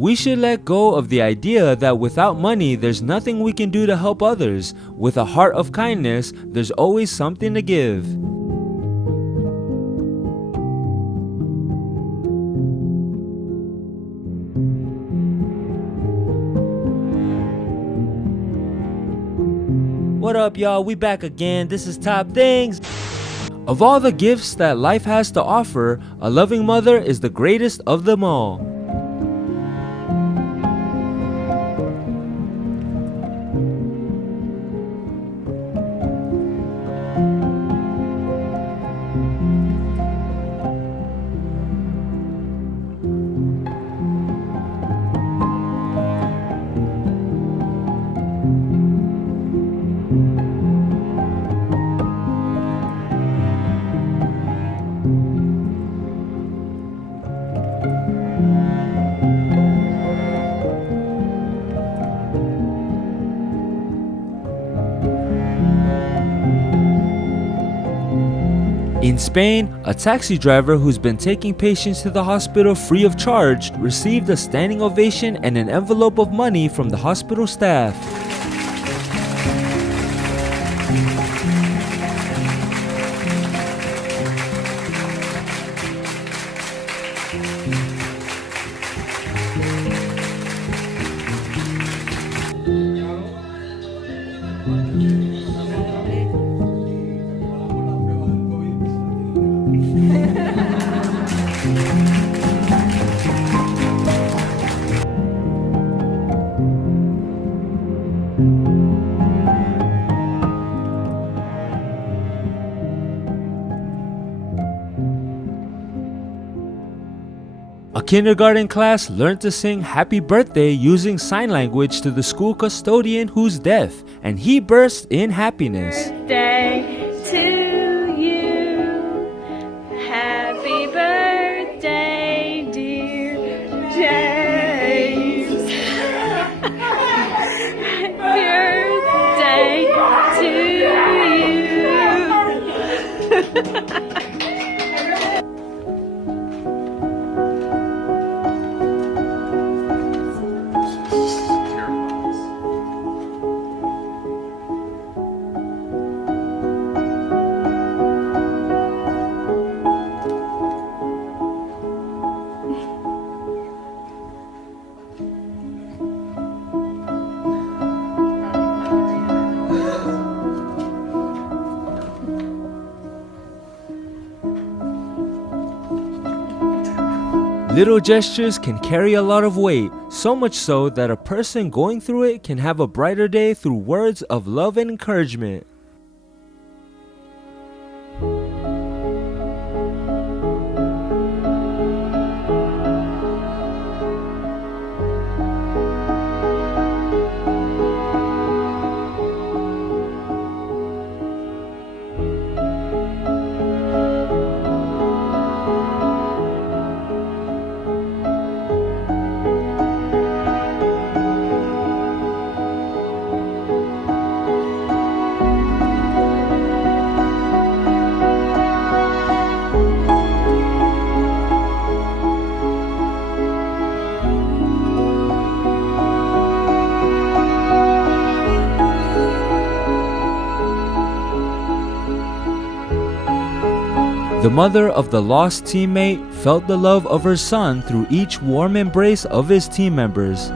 We should let go of the idea that without money, there's nothing we can do to help others. With a heart of kindness, there's always something to give. What up, y'all? We back again. This is Top Things. Of all the gifts that life has to offer, a loving mother is the greatest of them all. In Spain, a taxi driver who's been taking patients to the hospital free of charge received a standing ovation and an envelope of money from the hospital staff. A kindergarten class learned to sing Happy Birthday using sign language to the school custodian who's deaf, and he burst in happiness. Birthday to you. Happy birthday, dear James. Birthday to you. Little gestures can carry a lot of weight, so much so that a person going through it can have a brighter day through words of love and encouragement. The mother of the lost teammate felt the love of her son through each warm embrace of his team members.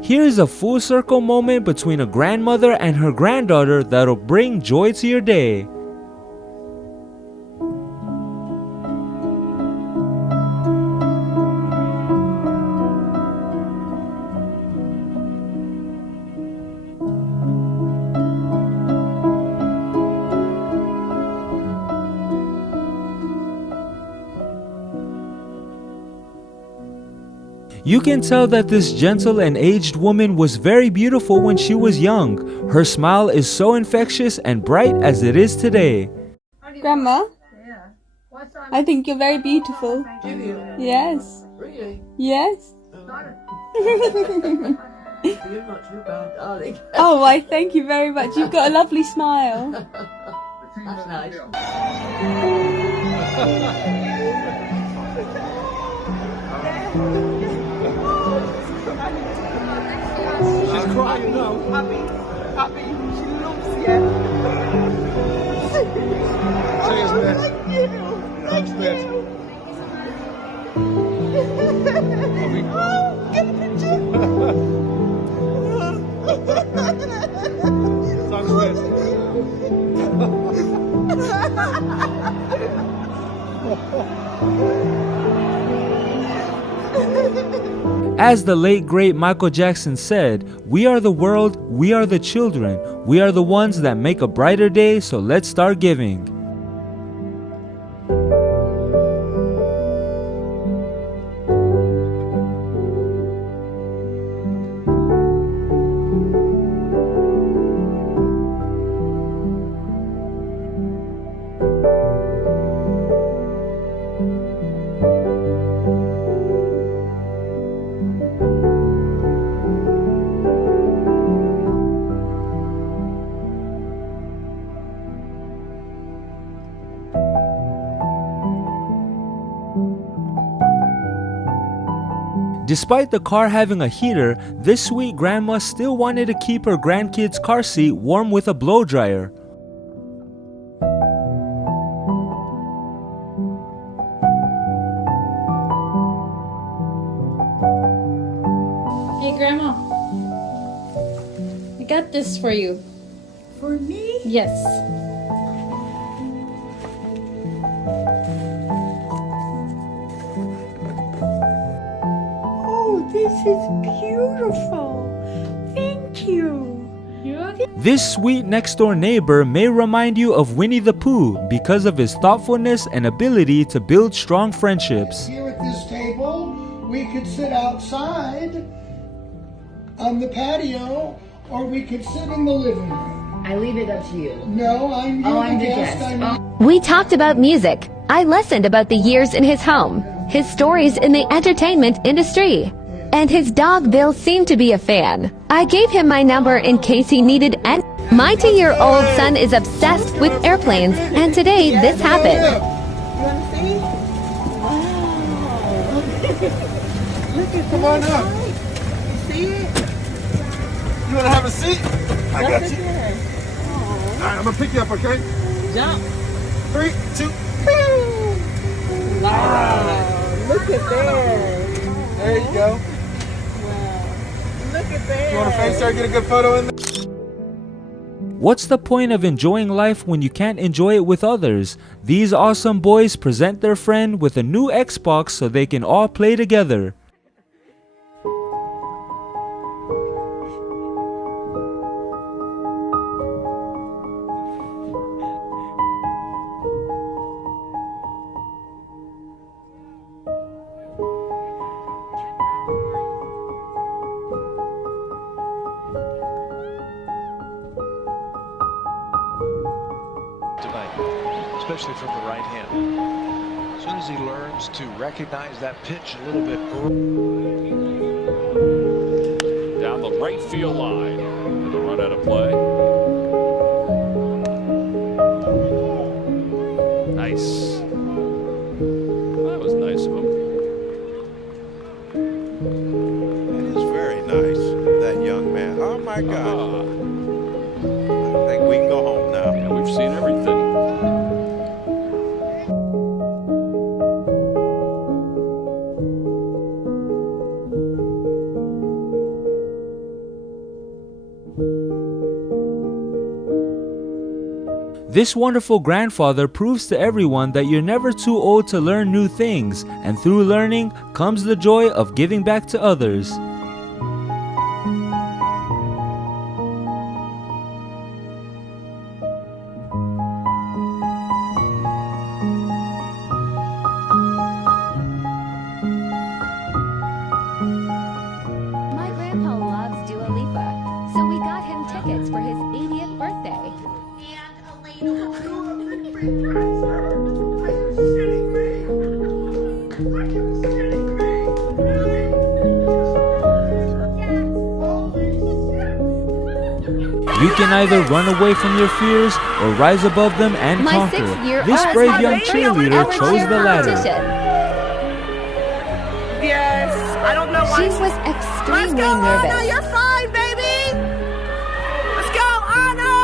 Here's a full circle moment between a grandmother and her granddaughter that'll bring joy to your day. You can tell that this gentle and aged woman was very beautiful when she was young. Her smile is so infectious and bright as it is today. Grandma, Yeah. What's on? I think you're very beautiful. Do you? Yes. Really? Yes. You're not too bad, darling. Oh, why, thank you very much. You've got a lovely smile. That's nice. She's crying now. Happy, she loves you. Cheers, Ned. Thank you. Thanks, Ned. Oh, get a picture. Thanks, Ned. As the late great Michael Jackson said, "We are the world, we are the children, we are the ones that make a brighter day, so let's start giving." Despite the car having a heater, this sweet grandma still wanted to keep her grandkid's car seat warm with a blow dryer. Hey, Grandma. I got this for you. For me? Yes. Oh, this is beautiful. Thank you. You're okay. This sweet next door neighbor may remind you of Winnie the Pooh because of his thoughtfulness and ability to build strong friendships. Here at this table, we could sit outside on the patio, or we could sit in the living room. I leave it up to you. No, I'm I'm the the guest. guest. We talked about music. I listened about the years in his home, his stories in the entertainment industry, and his dog Bill seemed to be a fan. I gave him my number in case he needed any. My 2-year-old son is obsessed with airplanes, and today this happened. You want to see? Wow. Look at Come on up. You see it? You want to have a seat? I got Look you. at it. All right, I'm going to pick you up, okay? Jump. 3, 2. Wow. Look at that. There you go. Wow. Look at that. You want to face her, get a good photo in there? What's the point of enjoying life when you can't enjoy it with others? These awesome boys present their friend with a new Xbox so they can all play together. Tonight, especially from the right hand. As soon as he learns to recognize that pitch a little bit early. Down the right field line with a run out of play. Nice. That was nice of him. That is very nice, that young man. Oh my God. I think we can go home now. Yeah, we've seen everything. This wonderful grandfather proves to everyone that you're never too old to learn new things, and through learning comes the joy of giving back to others. You can either run away from your fears or rise above them and My conquer. 6th-year This RS brave had young the first cheerleader ever chose cheer the latter. competition. Yes. I don't know She why. was extremely nervous. Anna, you're fine, baby. Let's go, Anna.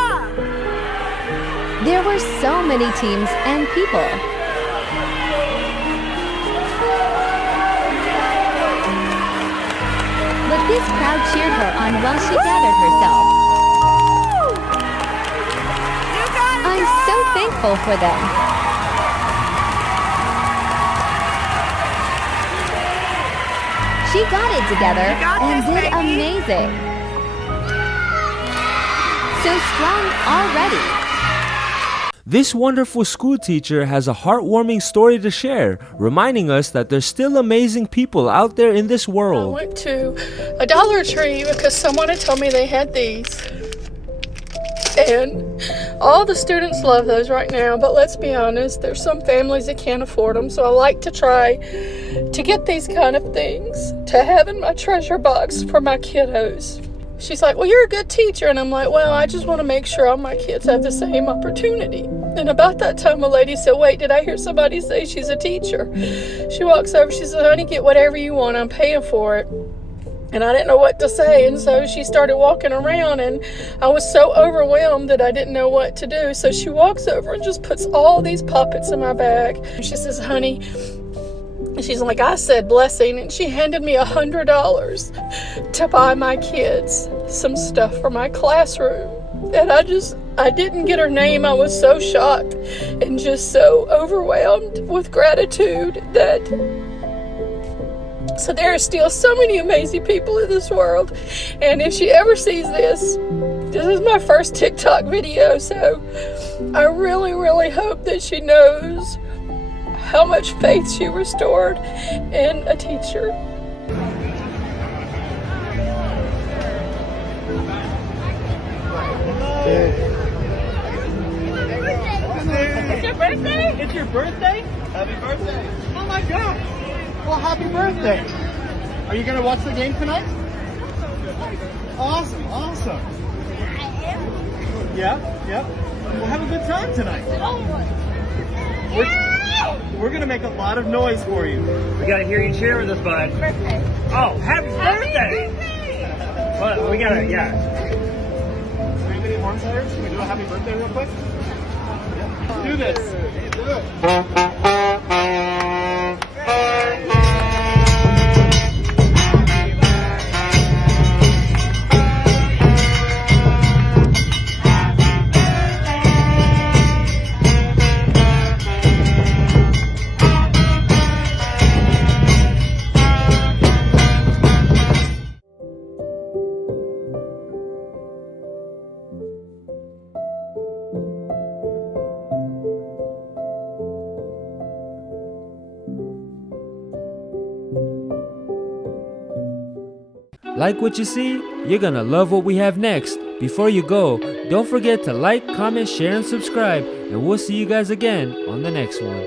There were so many teams and people. But this crowd cheered her on while she gathered herself. You got it, I'm so thankful for them. She got it together You got and this, did baby. amazing. So strong already. This wonderful school teacher has a heartwarming story to share, reminding us that there's still amazing people out there in this I world. went to a Dollar Tree because someone had told me they had these. And all the students love those right now, but let's be honest, there's some families that can't afford them, so I like to try to get these kind of things to have in my treasure box for my kiddos. She's like, well, you're a good teacher. And I'm like, well, I just want to make sure all my kids have the same opportunity. And about that time, a lady said, wait, did I hear somebody say she's a teacher? She walks over, she says, honey, get whatever you want. I'm paying for it. And I didn't know what to say. And so she started walking around, and I was so overwhelmed that I didn't know what to do. So she walks over and just puts all these puppets in my bag. And she says, honey, and she's like, I said blessing, and she handed me $100 to buy my kids some stuff for my classroom. And I didn't get her name. I was so shocked and just so overwhelmed with gratitude that, so there are still so many amazing people in this world. And if she ever sees this is my first TikTok video, so I really, really hope that she knows how much faith she restored in a teacher. It's your birthday? It's your birthday? Happy birthday. Oh my God. Well, happy birthday. Are you going to watch the game tonight? Awesome, awesome. Yeah, yeah. We'll have a good time tonight. We're going to make a lot of noise for you. We got to hear you cheer with us, bud. Birthday. Oh, happy birthday. Well, we got to, yeah. Can we get arms there? Can we do a happy birthday real quick? Yeah. Let's do this. Let's do it. Like what you see? You're gonna love what we have next. Before you go, don't forget to like, comment, share, and subscribe, and we'll see you guys again on the next one.